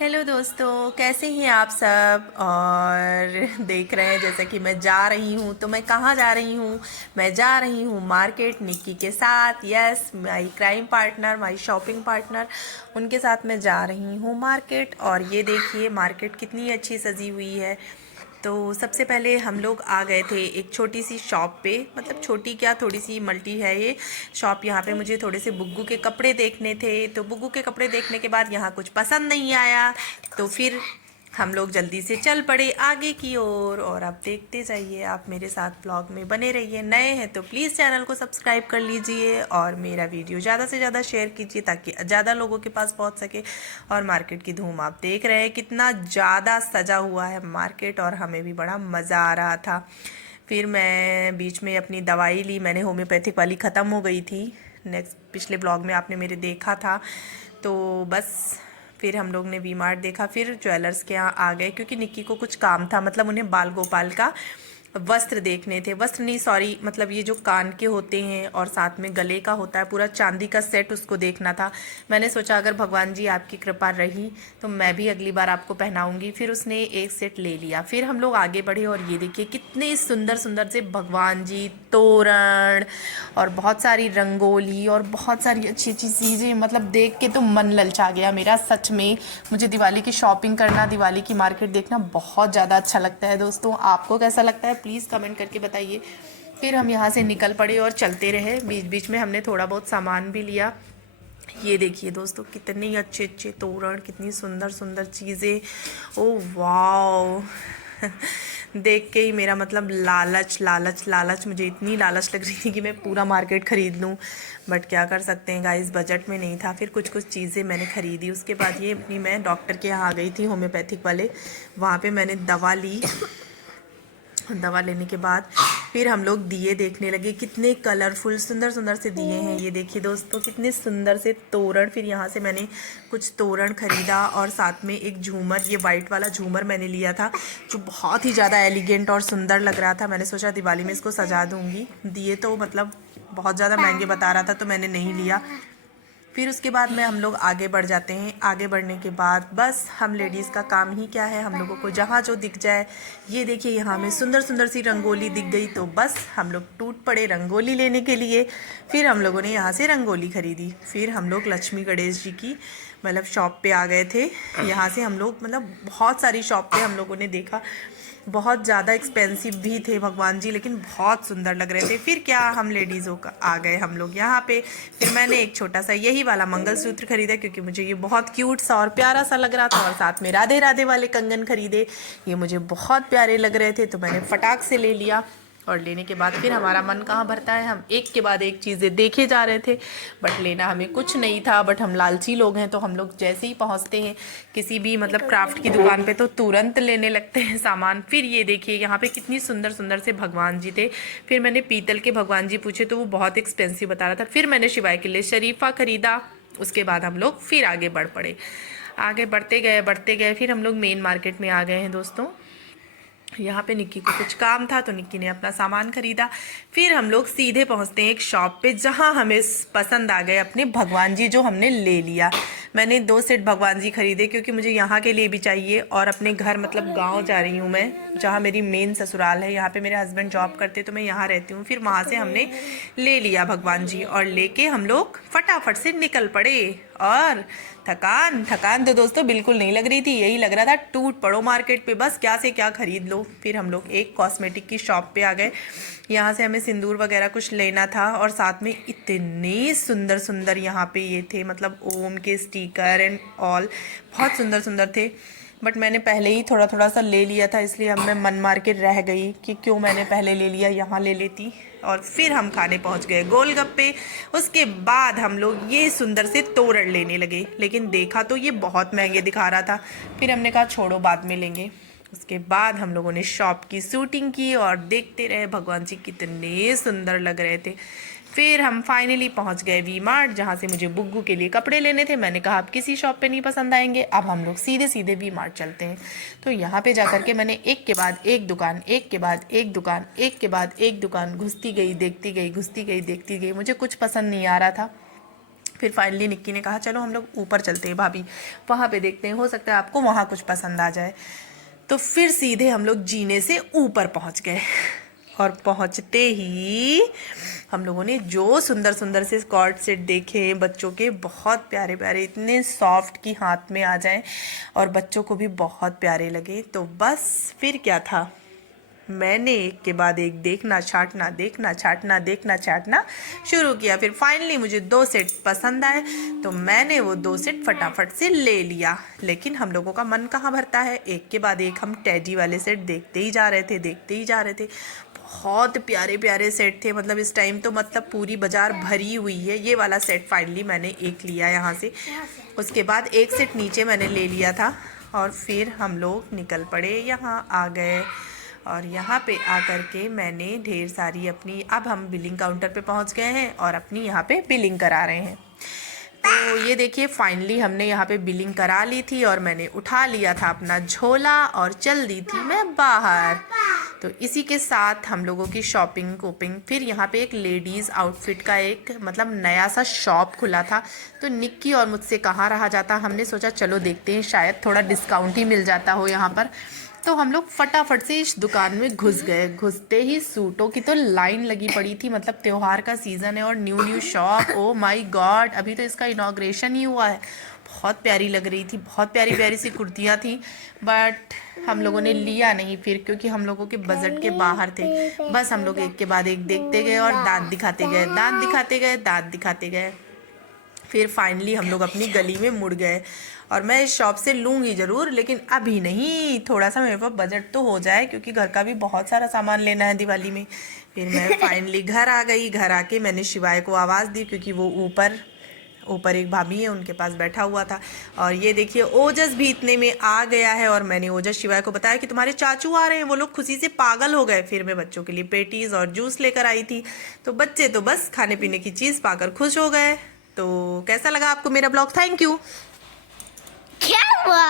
Hello दोस्तों, कैसे हैं आप सब। और देख रहे हैं जैसा कि मैं जा रही हूँ, तो मैं कहाँ जा रही हूँ। मैं जा रही हूँ मार्केट निक्की के साथ। यस, माई क्राइम पार्टनर, माई शॉपिंग पार्टनर, उनके साथ मैं जा रही हूँ मार्केट। और ये देखिए मार्केट कितनी अच्छी सजी हुई है। तो सबसे पहले हम लोग आ गए थे एक छोटी सी शॉप पे, मतलब छोटी क्या, थोड़ी सी मल्टी है ये शॉप। यहाँ पे मुझे थोड़े से बुग्गू के कपड़े देखने थे, तो बुग्गू के कपड़े देखने के बाद यहाँ कुछ पसंद नहीं आया, तो फिर हम लोग जल्दी से चल पड़े आगे की ओर। और आप देखते जाइए, आप मेरे साथ ब्लॉग में बने रहिए। नए हैं तो प्लीज़ चैनल को सब्सक्राइब कर लीजिए और मेरा वीडियो ज़्यादा से ज़्यादा शेयर कीजिए ताकि ज़्यादा लोगों के पास पहुंच सके। और मार्केट की धूम आप देख रहे हैं, कितना ज़्यादा सजा हुआ है मार्केट, और हमें भी बड़ा मज़ा आ रहा था। फिर मैं बीच में अपनी दवाई ली, मैंने होम्योपैथिक वाली ख़त्म हो गई थी। नेक्स्ट पिछले ब्लॉग में आपने मेरे देखा था। तो बस फिर हम लोग ने वी मार्ट देखा, फिर ज्वेलर्स के यहाँ आ गए क्योंकि निक्की को कुछ काम था, मतलब उन्हें बाल गोपाल का वस्त्र देखने थे। वस्त्र नहीं, सॉरी, मतलब ये जो कान के होते हैं और साथ में गले का होता है, पूरा चांदी का सेट, उसको देखना था। मैंने सोचा अगर भगवान जी आपकी कृपा रही तो मैं भी अगली बार आपको पहनाऊंगी। फिर उसने एक सेट ले लिया। फिर हम लोग आगे बढ़े और ये देखिए कितने सुंदर सुंदर से भगवान जी, तोरण और बहुत सारी रंगोली और बहुत सारी अच्छी अच्छी चीज़ें, मतलब देख के तो मन ललचा गया मेरा सच में। मुझे दिवाली की शॉपिंग करना, दिवाली की मार्केट देखना बहुत ज़्यादा अच्छा लगता है दोस्तों। आपको कैसा लगता है प्लीज़ कमेंट करके बताइए। फिर हम यहाँ से निकल पड़े और चलते रहे। बीच बीच में हमने थोड़ा बहुत सामान भी लिया। ये देखिए दोस्तों कितने अच्छे अच्छे तोरण, कितनी सुंदर सुंदर चीज़ें। ओ वाओ देख के ही मेरा मतलब लालच लालच लालच, मुझे इतनी लालच लग रही थी कि मैं पूरा मार्केट ख़रीद लूँ। बट क्या कर सकते हैं गाइस, बजट में नहीं था। फिर कुछ कुछ चीज़ें मैंने ख़रीदी। उसके बाद ये अपनी मैं डॉक्टर के यहाँ आ गई थी, होम्योपैथिक वाले। वहाँ पे मैंने दवा ली। दवा लेने के बाद फिर हम लोग दिए देखने लगे, कितने कलरफुल सुंदर सुंदर से दिए हैं। ये देखिए दोस्तों कितने सुंदर से तोरण। फिर यहाँ से मैंने कुछ तोरण खरीदा और साथ में एक झूमर, ये वाइट वाला झूमर मैंने लिया था जो बहुत ही ज़्यादा एलिगेंट और सुंदर लग रहा था। मैंने सोचा दिवाली में इसको सजा दूँगी। दिए तो मतलब बहुत ज़्यादा महंगे बता रहा था तो मैंने नहीं लिया। फिर उसके बाद में हम लोग आगे बढ़ जाते हैं। आगे बढ़ने के बाद बस हम लेडीज़ का काम ही क्या है, हम लोगों को जहाँ जो दिख जाए। ये देखिए यहाँ हमें सुंदर सुंदर सी रंगोली दिख गई तो बस हम लोग टूट पड़े रंगोली लेने के लिए। फिर हम लोगों ने यहाँ से रंगोली खरीदी। फिर हम लोग लक्ष्मी गणेश जी की मतलब शॉप पे आ गए थे। यहाँ से हम लोग मतलब बहुत सारी शॉप पे हम लोगों ने देखा, बहुत ज़्यादा एक्सपेंसिव भी थे भगवान जी, लेकिन बहुत सुंदर लग रहे थे। फिर क्या, हम लेडीज़ों का आ गए हम लोग यहाँ पे। फिर मैंने एक छोटा सा यही वाला मंगलसूत्र खरीदा क्योंकि मुझे ये बहुत क्यूट सा और प्यारा सा लग रहा था। और साथ में राधे राधे वाले कंगन खरीदे, ये मुझे बहुत प्यारे लग रहे थे तो मैंने फटाक से ले लिया। और लेने के बाद फिर हमारा मन कहाँ भरता है, हम एक के बाद एक चीज़ें देखे जा रहे थे। बट लेना हमें कुछ नहीं था, बट हम लालची लोग हैं तो हम लोग जैसे ही पहुँचते हैं किसी भी मतलब क्राफ्ट की दुकान पे तो तुरंत लेने लगते हैं सामान। फिर ये देखिए यहाँ पे कितनी सुंदर सुंदर से भगवान जी थे। फिर मैंने पीतल के भगवान जी पूछे तो वो बहुत एक्सपेंसिव बता रहा था। फिर मैंने शिवाय के लिए शरीफा खरीदा। उसके बाद हम लोग फिर आगे बढ़ पड़े। आगे बढ़ते गए फिर हम लोग मेन मार्केट में आ गए हैं दोस्तों। यहाँ पे निक्की को कुछ काम था तो निक्की ने अपना सामान खरीदा। फिर हम लोग सीधे पहुँचते हैं एक शॉप पे जहाँ हमें पसंद आ गए अपने भगवान जी, जो हमने ले लिया। मैंने 2 सेट भगवान जी खरीदे क्योंकि मुझे यहाँ के लिए भी चाहिए और अपने घर मतलब गांव जा रही हूँ मैं, जहाँ मेरी मेन ससुराल है। यहाँ पे मेरे हस्बैंड जॉब करते तो मैं यहाँ रहती हूँ। फिर वहाँ से हमने ले लिया भगवान जी और लेके हम लोग फटाफट से निकल पड़े। और थकान थकान तो दोस्तों बिल्कुल नहीं लग रही थी, यही लग रहा था टूट पड़ो मार्केट पे, बस क्या से क्या खरीद लो। फिर हम लोग एक कॉस्मेटिक की शॉप पे आ गए। यहाँ से हमें सिंदूर वगैरह कुछ लेना था और साथ में इतने सुंदर सुंदर यहाँ पे ये थे, मतलब ओम के स्टिकर एंड ऑल, बहुत सुंदर सुंदर थे। बट मैंने पहले ही थोड़ा थोड़ा सा ले लिया था, इसलिए अब मैं मन मार के रह गई कि क्यों मैंने पहले ले लिया, यहाँ ले लेती। और फिर हम खाने पहुँच गए गोलगप्पे। उसके बाद हम लोग ये सुंदर से तोरण लेने लगे, लेकिन देखा तो ये बहुत महंगे दिखा रहा था। फिर हमने कहा छोड़ो बाद में लेंगे। उसके बाद हम लोगों ने शॉप की शूटिंग की और देखते रहे भगवान जी कितने सुंदर लग रहे थे। फिर हम फाइनली पहुंच गए वी मार्ट, जहाँ से मुझे बुग्गू के लिए कपड़े लेने थे। मैंने कहा अब किसी शॉप पे नहीं पसंद आएंगे, अब हम लोग सीधे सीधे वी मार्ट चलते हैं। तो यहाँ पे जाकर के मैंने एक के बाद एक दुकान, एक के बाद एक दुकान, एक के बाद एक दुकान घुसती गई, देखती गई, घुसती गई, देखती गई। मुझे कुछ पसंद नहीं आ रहा था फिर फाइनली निक्की ने कहा चलो हम लोग ऊपर चलते हैं भाभी, वहाँ पे देखते हैं, हो सकता है आपको वहाँ कुछ पसंद आ जाए। तो फिर सीधे हम लोग जीने से ऊपर पहुँच गए और पहुँचते ही हम लोगों ने जो सुंदर सुंदर से कॉर्ड सेट देखे बच्चों के, बहुत प्यारे प्यारे, इतने सॉफ्ट कि हाथ में आ जाएं और बच्चों को भी बहुत प्यारे लगे। तो बस फिर क्या था, मैंने एक के बाद एक देखना छाटना शुरू किया। फिर फाइनली मुझे 2 सेट पसंद आए तो मैंने वो 2 सेट फटाफट से ले लिया। लेकिन हम लोगों का मन कहाँ भरता है, एक के बाद एक हम टेडी वाले सेट देखते ही जा रहे थे। बहुत प्यारे प्यारे सेट थे, मतलब इस टाइम तो मतलब पूरी बाजार भरी हुई है। ये वाला सेट फाइनली मैंने एक लिया यहाँ से, उसके बाद एक सेट नीचे मैंने ले लिया था और फिर हम लोग निकल पड़े, यहाँ आ गए। और यहाँ पे आकर के मैंने ढेर सारी अपनी, अब हम बिलिंग काउंटर पे पहुँच गए हैं और अपनी यहाँ पे बिलिंग करा रहे हैं। तो ये देखिए फाइनली हमने यहाँ पे बिलिंग करा ली थी और मैंने उठा लिया था अपना झोला और चल दी थी मैं बाहर। तो इसी के साथ हम लोगों की शॉपिंग फिर यहाँ पे एक लेडीज़ आउटफिट का एक मतलब नया सा शॉप खुला था। तो निक्की और मुझसे कहाँ रहा जाता, हमने सोचा चलो देखते हैं, शायद थोड़ा डिस्काउंट ही मिल जाता हो यहाँ पर। तो हम लोग फटाफट से इस दुकान में घुस गए। घुसते ही सूटों की तो लाइन लगी पड़ी थी, मतलब त्योहार का सीज़न है और new shop, oh my God, अभी तो इसका इनॉग्रेशन ही हुआ है। बहुत प्यारी लग रही थी, बहुत प्यारी प्यारी सी कुर्तियाँ थी, बट हम लोगों ने लिया नहीं फिर, क्योंकि हम लोगों के बजट के बाहर थे। बस हम लोग एक के बाद एक देखते गए और दांत दिखाते गए। फिर फाइनली हम लोग अपनी गली में मुड़ गए और मैं इस शॉप से लूँगी ज़रूर, लेकिन अभी नहीं, थोड़ा सा मेरे पास बजट तो हो जाए, क्योंकि घर का भी बहुत सारा सामान लेना है दिवाली में। फिर मैं फाइनली घर आ गई। घर आके मैंने शिवाय को आवाज़ दी, क्योंकि वो ऊपर एक भाभी है, उनके पास बैठा हुआ था। और ये देखिए ओजस भी इतने में आ गया है और मैंने ओजस शिवाय को बताया कि तुम्हारे चाचू आ रहे हैं। वो लोग खुशी से पागल हो गए। फिर मैं बच्चों के लिए पेटीज और जूस लेकर आई थी, तो बच्चे तो बस खाने पीने की चीज़ पाकर खुश हो गए। तो कैसा लगा आपको मेरा ब्लॉग? Thank you. क्या हुआ?